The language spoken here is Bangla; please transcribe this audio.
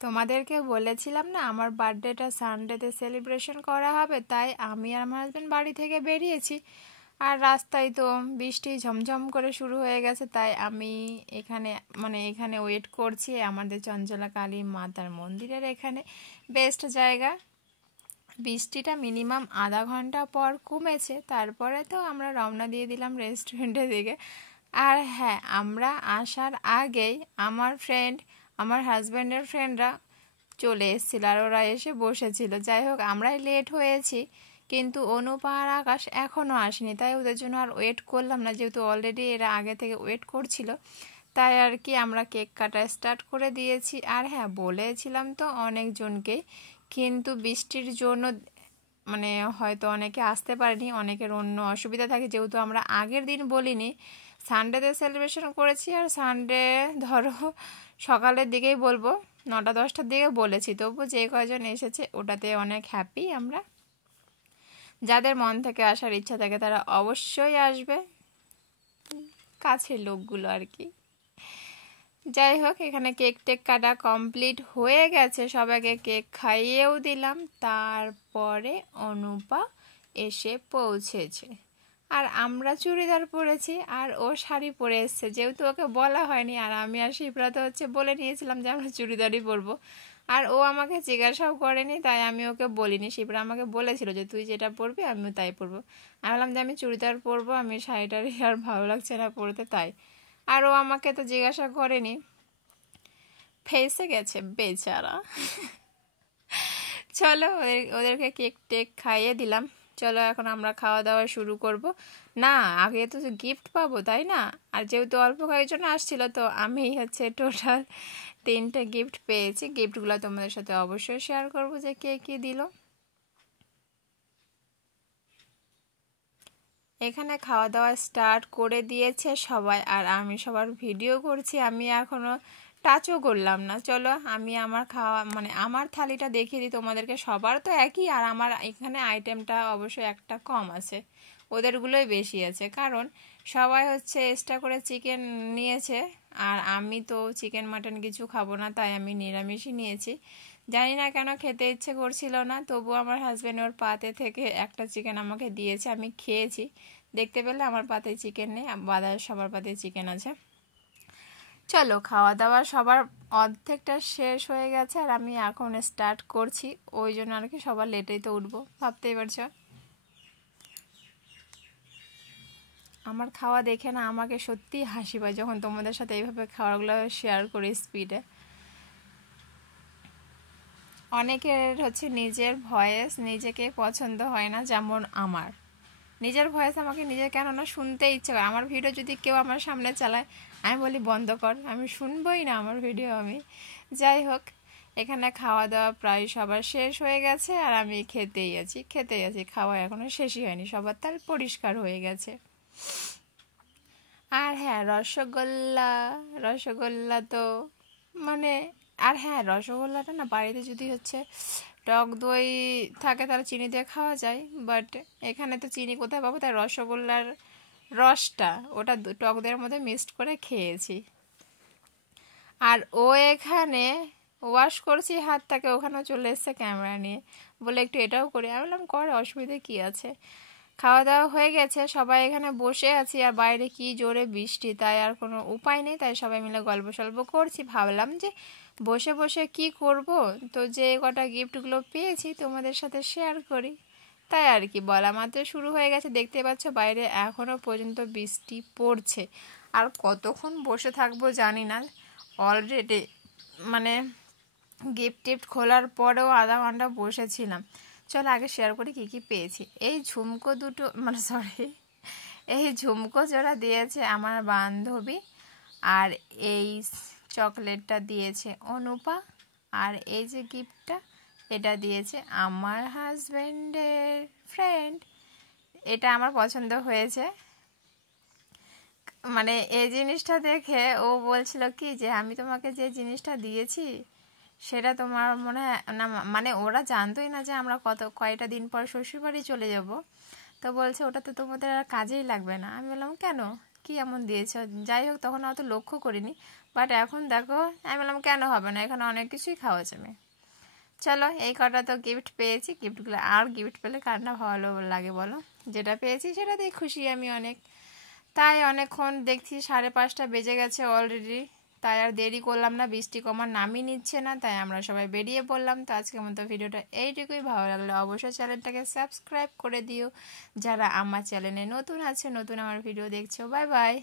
তোমাদেরকে বলেছিলাম না আমার বার্থডেটা সানডেতে সেলিব্রেশন করা হবে, তাই আমি আর আমার হাজব্যান্ড বাড়ি থেকে বেরিয়েছি। আর রাস্তায় তো বৃষ্টি ঝমঝম করে শুরু হয়ে গেছে, তাই আমি এখানে ওয়েট করছি আমাদের চঞ্চলা কালী মাতার মন্দিরের এখানে। বেস্ট জায়গা। বৃষ্টিটা মিনিমাম আধা ঘন্টা পর কমেছে, তারপরে তো আমরা রওনা দিয়ে দিলাম রেস্টুরেন্টের দিকে। আর হ্যাঁ, আমরা আসার আগেই আমার হাজব্যান্ডের ফ্রেন্ডরা চলে এসেছিল আর ওরা এসে বসেছিল। যাই হোক, আমরাই লেট হয়েছি, কিন্তু অনুপা আর আকাশ এখনও আসেনি, তাই ওদের জন্য আর ওয়েট করলাম না, যেহেতু অলরেডি এরা আগে থেকে ওয়েট করছিল। তাই আর কি আমরা কেক কাটা স্টার্ট করে দিয়েছি। আর হ্যাঁ, বলেছিলাম তো অনেকজনকেই, কিন্তু বৃষ্টির জন্য হয়তো অনেকে আসতে পারেনি, অনেকের অন্য অসুবিধা থাকে, যেহেতু আমরা আগের দিন বলিনি, সানডেতে সেলিব্রেশন করেছি। আর সানডে ধরো সকালের দিকেই বলবো, 9টা-10টার দিকে বলেছি, তবু যে কয়জন এসেছে ওটাতে অনেক হ্যাপি আমরা। যাদের মন থেকে আসার ইচ্ছা থাকে তারা অবশ্যই আসবে, কাছের লোকগুলো আর কি। যাই হোক, এখানে কেক টেক কাটা কমপ্লিট হয়ে গেছে, সবাইকে কেক খাইয়েও দিলাম। তারপরে অনুপা এসে পৌঁছেছে, আর আমরা চুড়িদার পরেছি আর ও শাড়ি পরে এসছে, যেহেতু ওকে বলা হয়নি। আর আমি আর শিপ্রা তো বলে নিয়েছিলাম যে আমরা চুড়িদারই পরবো, আর ও আমাকে জিজ্ঞাসাও করেনি, তাই আমি ওকে বলিনি। শিপ্রা আমাকে বলেছিল যে তুই যেটা পরবি আমিও তাই পরবো। আমি বললাম যে আমি চুড়িদার পরবো, আমি শাড়িটারই আর ভালো লাগছে না পরতে, তাই। আর ও আমাকে তো জিজ্ঞাসা করেনি, ফেসে গেছে বেচারা। চলো, ওদেরকে কেক টেক খাইয়ে দিলাম। চলো এখন আমরা খাওয়া দাওয়া শুরু করব। না, আগে তো গিফট পাবো, তাই না? আর যেহেতু অল্প কয়েকজন আসছিল, তো আমি টোটাল 3টে গিফট পেয়েছি। গিফটগুলো তোমাদের সাথে অবশ্যই শেয়ার করব যে কে কী দিল। এখানে খাওয়া দাওয়া স্টার্ট করে দিয়েছে সবাই, আর আমি সবার ভিডিও করছি, আমি এখনও টাচও করলাম না। চলো আমি আমার আমার থালিটা দেখিয়ে দিই তোমাদেরকে। সবার তো একই, আর আমার এখানে আইটেমটা অবশ্যই একটা কম আছে, ওদেরগুলোই বেশি আছে, কারণ সবাই এক্সট্রা করে চিকেন নিয়েছে, আর আমি তো চিকেন মাটন কিছু খাবো না, তাই আমি নিরামিষই নিয়েছি। জানি না কেন খেতে ইচ্ছে করছিল না, তবু আমার হাজব্যান্ড ওর পাতে থেকে একটা চিকেন আমাকে দিয়েছে, আমি খেয়েছি। দেখতে পেলে আমার পাতে চিকেন নেই, সবার পাতে চিকেন আছে। চলো, খাওয়া দাওয়া সবার অর্ধেকটা শেষ হয়ে গেছে, আর আমি এখন স্টার্ট করছি, ওই জন্য আর কি সবার লেটেই তো উঠবো, ভাবতেই পারছো। আমার খাওয়া দেখে না আমাকে সত্যিই হাসি পায়, যখন তোমাদের সাথে এইভাবে খাওয়াগুলো শেয়ার করি স্পিডে। অনেকের নিজের ভয়েস নিজেকে পছন্দ হয় না, যেমন আমার নিজের ভয়েস আমাকে নিজে কেন না শুনতে ইচ্ছে করে। আমার ভিডিও যদি কেউ আমার সামনে চালায়, আমি বলি বন্ধ কর, আমি শুনবই না আমার ভিডিও আমি। যাই হোক, এখানে খাওয়া দাওয়া প্রায় সবার শেষ হয়ে গেছে, আর আমি খেতেই আছি। খাওয়া এখনো শেষই হয়নি, সবার তাল পরিষ্কার হয়ে গেছে। আর হ্যাঁ, রসগোল্লা রসগোল্লা তো আর হ্যাঁ, রসগোল্লাটা না বাড়িতে যদি টক দই থাকে তাহলে চিনি দিয়ে খাওয়া যায়, বাট এখানে তো চিনি কোথায় পাবো, তাই রসগোল্লার রসটা ওটা টক দইয়ের মধ্যে মিক্সড করে খেয়েছি। আর ও এখানে ওয়াশ করছি হাতটাকে, ওখানেও চলে এসছে ক্যামেরা নিয়ে, বলে একটু এটাও করি। আমি বললাম করে, অসুবিধে কী আছে। খাওয়া দাওয়া হয়ে গেছে, সবাই এখানে বসে আছি, আর বাইরে কি জোরে বৃষ্টি, তাই আর কোনো উপায় নেই, তাই সবাই মিলে গল্প সল্প করছি। ভাবলাম যে বসে বসে কি করব, তো যে কটা গিফটগুলো পেয়েছি তোমাদের সাথে শেয়ার করি, তাই আর কি। বলা মাত্র শুরু হয়ে গেছে, দেখতে পাচ্ছ বাইরে এখনও পর্যন্ত বৃষ্টি পড়ছে। আর কতক্ষণ বসে থাকবো জানি না, অলরেডি গিফট টিফট খোলার পরেও আধা ঘন্টা বসেছিলাম। চলো আগে শেয়ার করি কী কী পেয়েছি। এই ঝুমকো দুটো এই ঝুমকো জোড়া দিয়েছে আমার বান্ধবী, আর এই চকলেটটা দিয়েছে অনুপা, আর এই যে গিফটটা এটা দিয়েছে আমার হাজব্যান্ডের ফ্রেন্ড। এটা আমার পছন্দ হয়েছে, এই জিনিসটা দেখে ও বলছিল কি যে আমি তোমাকে যে জিনিসটা দিয়েছি সেটা তোমার মনে হয় না, ওরা জানতোই না যে আমরা কয়টা দিন পর শ্বশুরবাড়ি চলে যাব, তো বলছে ওটা তো তোমাদের আর কাজেই লাগবে না। আমি বললাম কেন, কি এমন দিয়েছ? যাই হোক, তখন অত লক্ষ্য করিনি, বাট এখন দেখো আমি বললাম কেন হবে না, এখানে অনেক কিছুই খাওয়া যাবে। চলো এই কটা তো গিফট পেয়েছি, গিফটগুলো আর গিফট পেলে কার না ভালো লাগে বলো, যেটা পেয়েছি সেটাতেই খুশি আমি অনেক। তাই অনেকক্ষণ দেখছি 5:30 বেজে গেছে অলরেডি, তাই আর দেরি করলাম না, বৃষ্টি কমার নামই নিচ্ছে না, তাই আমরা সবাই বেরিয়ে পড়লাম। তো আজকের মতো ভিডিওটা এইটুকুই, ভালো লাগলে অবশ্যই চ্যানেলটাকে সাবস্ক্রাইব করে দিও, যারা আমার চ্যানেলে নতুন আছে, নতুন আমার ভিডিও দেখছো। Bye bye.